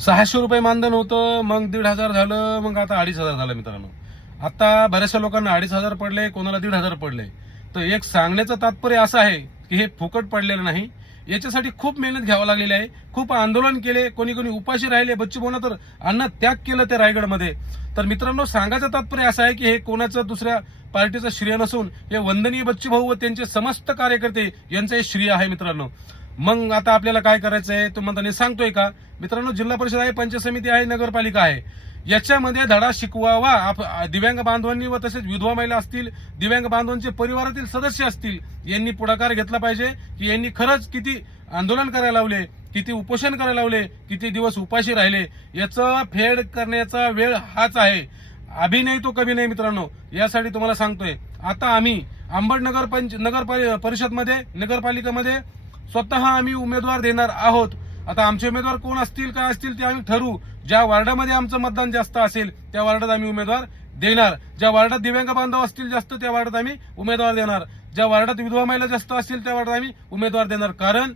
600 रुपये मानधन होतं, मग 1,500 झालं, मग आता 2,500 झालं मित्रांनो. आता बऱ्याचशा लोकांना 2,500 पडले, कोणाला 1,500 पडले. तर एक सांगण्याचं तात्पर्य असं आहे की हे फुकट पडलेलं नाही. याच्यासाठी खूप मेहनत घ्यावं लागलेली आहे, खूप आंदोलन केले, कोणी कोणी उपाशी राहिले, बच्चूभाऊंना तर अन्न त्याग केलं ते रायगडमध्ये. तर मित्रांनो, सांगायचं तात्पर्य असं आहे की हे कोणाचं दुसऱ्या पार्टीचं श्रेय नसून हे वंदनीय बच्चूभाऊ व त्यांचे समस्त कार्यकर्ते यांचं हे श्रेय आहे मित्रांनो. मग आता आपल्याला काय करायचंय तो म्हणताना सांगतोय का मित्रांनो, जिल्हा परिषद आहे, पंचायत समिती आहे, नगरपालिका आहे, याच्यामध्ये धडा शिकवावा दिव्यांग बांधवांनी व तसेच विधवा महिला असतील, दिव्यांग बांधवांचे परिवारातील सदस्य असतील, यांनी पुढाकार घेतला पाहिजे की यांनी खरंच किती आंदोलन करायला लावले, किती उपोषण करायला लावले, किती दिवस उपाशी राहिले, याचं फेड करण्याचा वेळ हाच आहे. अभि नाही तो कभी नाही मित्रांनो. यासाठी तुम्हाला सांगतोय, आता आम्ही अंबड नगर परिषदमध्ये, नगरपालिकेमध्ये स्वतः आम्ही उमेदवार देणार आहोत. आता आमचे उमेदवार कोण असतील, काय असतील ते आम्ही ठरवू. ज्या वार्डामध्ये आमचं मतदान जास्त असेल त्या वार्डात आम्ही उमेदवार देणार. ज्या वार्डात दिव्यांग बांधव असतील जास्त त्या वार्डात आम्ही उमेदवार देणार. ज्या वार्डात विधवा महिला जास्त असतील त्या वार्डात आम्ही उमेदवार देणार. कारण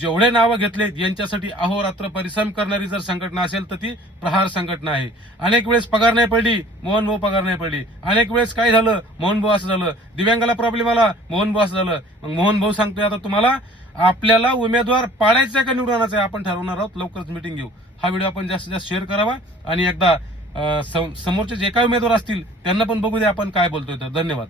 जेवढे नावं घेतलेत यांच्यासाठी अहोरात्र परिश्रम करणारी जर संघटना असेल तर ती प्रहार संघटना आहे. अनेक वेळेस पगार नाही पडली, मोहन भाऊ पगार नाही पडली. अनेक वेळेस काय झालं, मोहन भाऊ असं झालं, दिव्यांगाला प्रॉब्लेम आला, मोहन भाऊ असं झालं. मग मोहन भाऊ सांगतोय आता तुम्हाला आपल्याला उमेदवार पाडायचा का निवडून आणायचा आपण ठरवणार आहोत. लवकरच मिटिंग घेऊ. हा व्हिडिओ आपण जास्तीत जास्त शेअर करावा आणि एकदा समोरचे जे काही उमेदवार असतील त्यांना पण बघू द्या आपण काय बोलतोय. तर धन्यवाद.